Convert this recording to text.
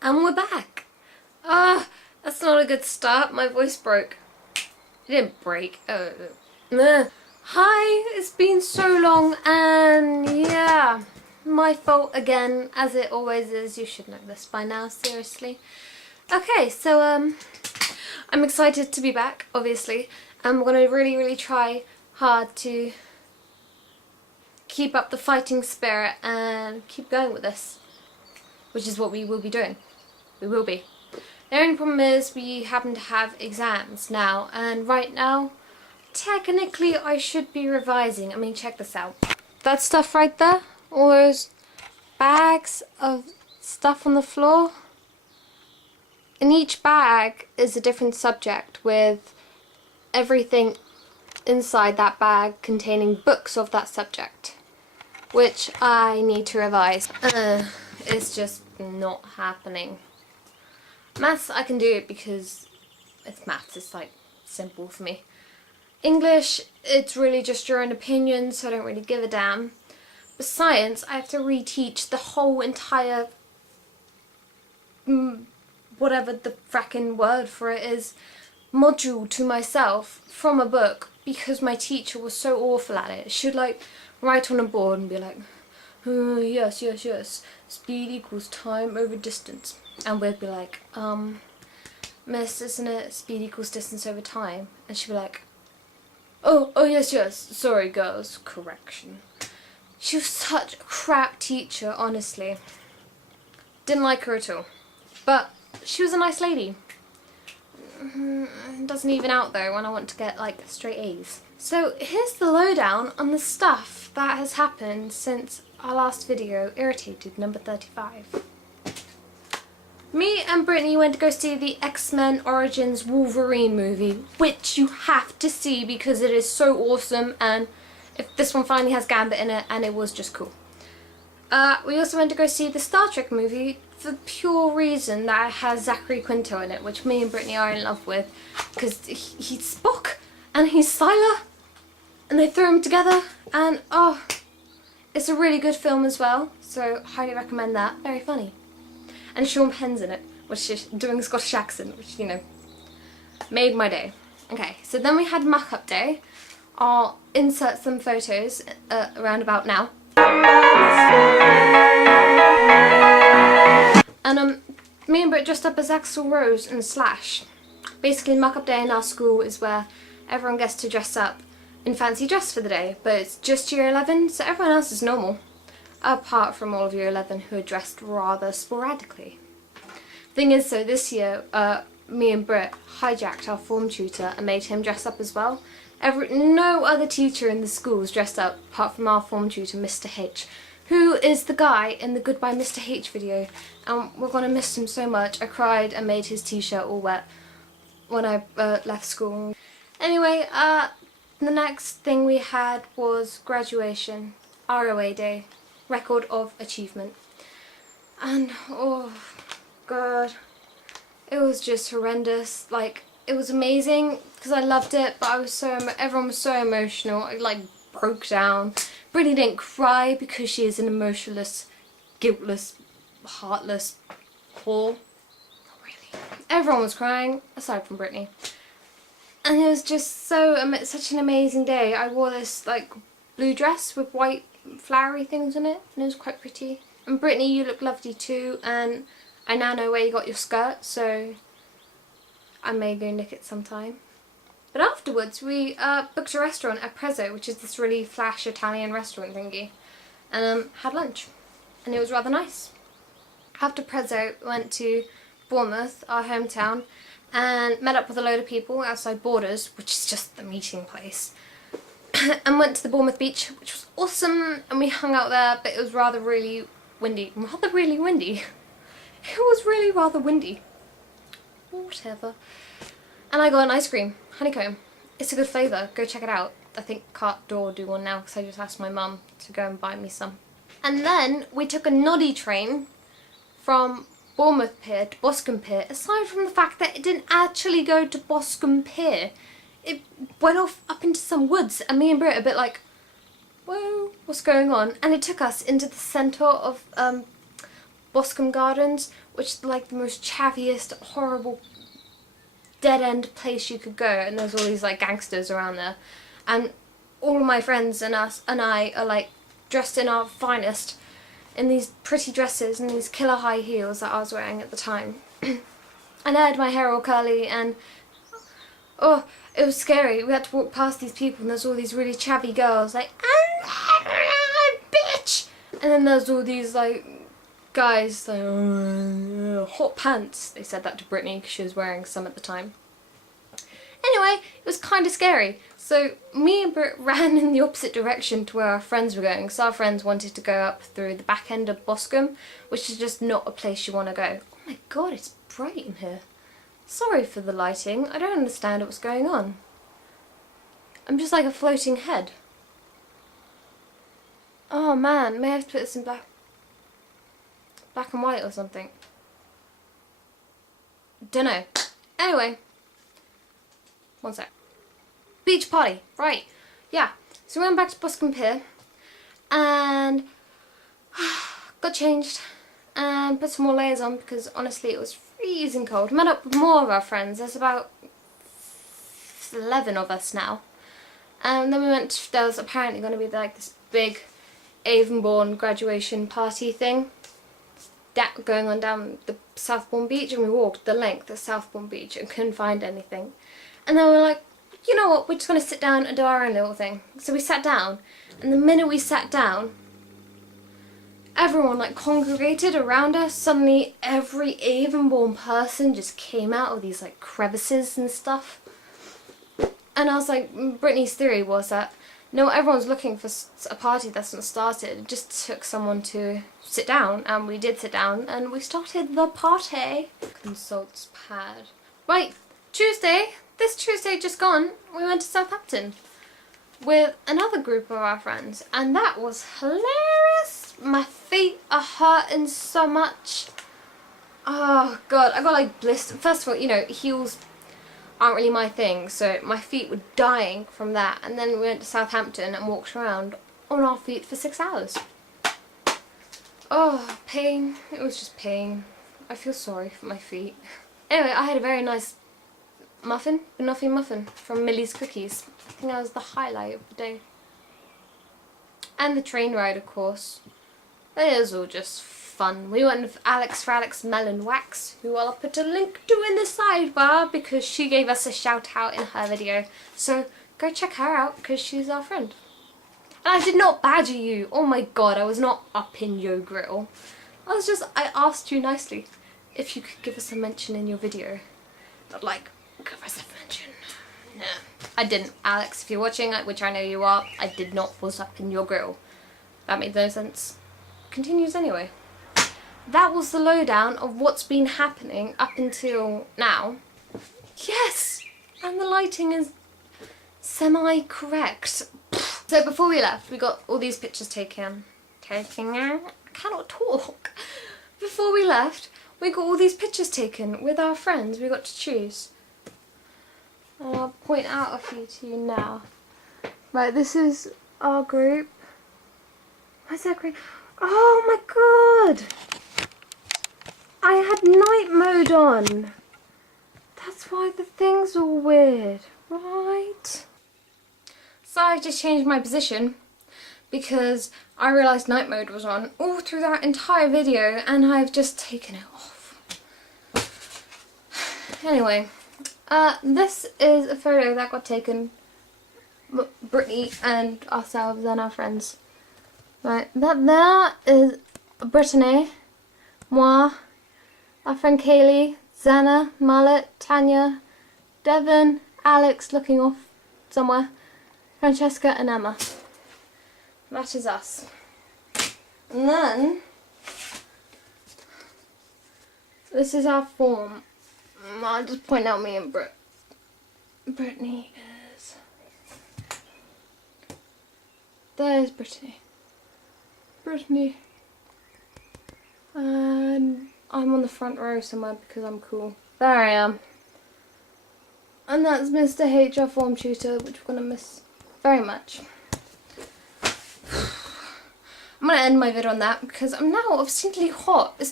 And we're back. That's not a good start. My voice broke. It didn't break. Hi, it's been so long and yeah, my fault again, as it always is. You should know this by now, seriously. Okay, so I'm excited to be back, obviously. And we're going to really try hard to keep up the fighting spirit and keep going with this, which is what we will be doing. We will be. The only problem is we happen to have exams now, and right now, technically I should be revising. I mean, check this out. That stuff right there, all those bags of stuff on the floor, in each bag is a different subject with everything inside that bag containing books of that subject, which I need to revise. It's just not happening. Maths, I can do it because it's maths, it's like simple for me. English, it's really just your own opinion, so I don't really give a damn. But science, I have to reteach the whole entire, whatever the fracking word for it is, module to myself from a book because my teacher was so awful at it. She'd like write on a board and be like, yes, speed equals time over distance. And we'd be like, miss, isn't it speed equals distance over time? And she'd be like, oh yes, sorry girls, correction. She was such a crap teacher, honestly. Didn't like her at all. But she was a nice lady. Doesn't even out though when I want to get like straight A's. So here's the lowdown on the stuff that has happened since our last video, Irritated number 35. Me and Brittany went to go see the X-Men Origins Wolverine movie, which you have to see because it is so awesome, and if this one finally has Gambit in it, and it was just cool. We also went to go see the Star Trek movie for the pure reason that it has Zachary Quinto in it, which me and Brittany are in love with, because he's Spock and he's Sylar, and they threw them together, and oh, it's a really good film as well, so highly recommend that. Very funny. And Sean Penn's in it, which is doing a Scottish accent, which, you know, made my day. Okay, so then we had muck-up day. I'll insert some photos around about now. And me and Britt dressed up as Axl Rose and Slash. Basically, muck-up day in our school is where everyone gets to dress up in fancy dress for the day, but it's just year 11, so everyone else is normal. Apart from all of year 11 who are dressed rather sporadically. Thing is, so this year, me and Britt hijacked our form tutor and made him dress up as well. No other teacher in the school was dressed up apart from our form tutor, Mr. H, who is the guy in the Goodbye Mr. H video, and we're gonna miss him so much. I cried and made his t-shirt all wet when I left school. Anyway, the next thing we had was graduation, ROA day. Record of achievement, and oh god, it was just horrendous. Like, it was amazing because I loved it, but everyone was so emotional. I like broke down. Brittany didn't cry because she is an emotionless, guiltless, heartless whore. Not really. Everyone was crying aside from Brittany, and it was just such an amazing day. I wore this like blue dress with white flowery things in it, and it was quite pretty. And Brittany, you look lovely too, and I now know where you got your skirt, so I may go nick it sometime. But afterwards we booked a restaurant at Prezzo, which is this really flash Italian restaurant thingy, and had lunch, and it was rather nice. After Prezzo, we went to Bournemouth, our hometown, and met up with a load of people outside Borders, which is just the meeting place. And went to the Bournemouth beach, which was awesome, and we hung out there, but it was really windy. It was really rather windy. Whatever. And I got an ice cream, honeycomb. It's a good flavour, go check it out. I think Cart Door do one now, because I just asked my mum to go and buy me some. And then we took a noddy train from Bournemouth Pier to Boscombe Pier, aside from the fact that it didn't actually go to Boscombe Pier. It went off up into some woods, and me and Britt a bit like, whoa, what's going on? And it took us into the centre of Boscombe Gardens, which is like the most chaviest, horrible, dead-end place you could go, and there's all these like gangsters around there, and all of my friends and I are like dressed in our finest in these pretty dresses and these killer high heels that I was wearing at the time. And I had my hair all curly, and oh, it was scary. We had to walk past these people, and there's all these really chavvy girls like, bitch! And then there's all these like guys like, hot pants. They said that to Brittany because she was wearing some at the time. Anyway, it was kind of scary. So me and Britt ran in the opposite direction to where our friends were going. So our friends wanted to go up through the back end of Boscombe, which is just not a place you want to go. Oh my god, it's bright in here. Sorry for the lighting. I don't understand what's going on. I'm just like a floating head. Oh man, may I have to put this in black and white or something? Dunno. Anyway. One sec. Beach party, right. Yeah. So we went back to Boscombe Pier and got changed and put some more layers on because honestly it was freezing cold. Met up with more of our friends. There's about 11 of us now. And then we went, there was apparently going to be like this big Avonbourne graduation party thing going on down the Southbourne beach, and we walked the length of Southbourne beach and couldn't find anything. And then we were like, you know what, we're just going to sit down and do our own little thing. So we sat down, and the minute we sat down, everyone like congregated around us. Suddenly every Avonbourne person just came out of these like crevices and stuff. And I was like, Brittany's theory was that no, everyone's looking for a party that's not started. It just took someone to sit down, and we did sit down, and we started the party. Consults pad. Right, Tuesday, this Tuesday just gone, we went to Southampton with another group of our friends, and that was hilarious. My feet are hurting so much. Oh god, I got like blisters. First of all, you know, heels aren't really my thing, so my feet were dying from that. And then we went to Southampton and walked around on our feet for 6 hours. Oh, pain. It was just pain. I feel sorry for my feet. Anyway, I had a very nice muffin, banoffee muffin from Millie's Cookies. I think that was the highlight of the day. And the train ride, of course. It was all just fun. We went with Alex for Alex Melon Wax, who I'll put a link to in the sidebar because she gave us a shout out in her video. So go check her out because she's our friend. And I did not badger you. Oh my god, I was not up in your grill. I asked you nicely if you could give us a mention in your video. Not like, give us a mention. No. I didn't. Alex, if you're watching, which I know you are, I did not was up in your grill. That made no sense. Continues anyway. That was the lowdown of what's been happening up until now. Yes! And the lighting is semi-correct. So before we left, we got all these pictures taken. I cannot talk. Before we left, we got all these pictures taken with our friends. We got to choose. And I'll point out a few to you now. Right, this is our group. Where's that group? Oh my god! I had night mode on. That's why the thing's all weird, right? So I just changed my position because I realised night mode was on all through that entire video, and I've just taken it off. Anyway, this is a photo that got taken, Brittany and ourselves and our friends. Right, that there is Brittany, moi, our friend Kaylee, Zana, Marlet, Tanya, Devon, Alex looking off somewhere, Francesca and Emma. That is us. And then, this is our form. I'll just point out me and Brittany is... There's Brittany. And I'm on the front row somewhere because I'm cool. There I am. And that's Mr. H, our form tutor, which we're going to miss very much. I'm going to end my video on that because I'm now obscenely hot.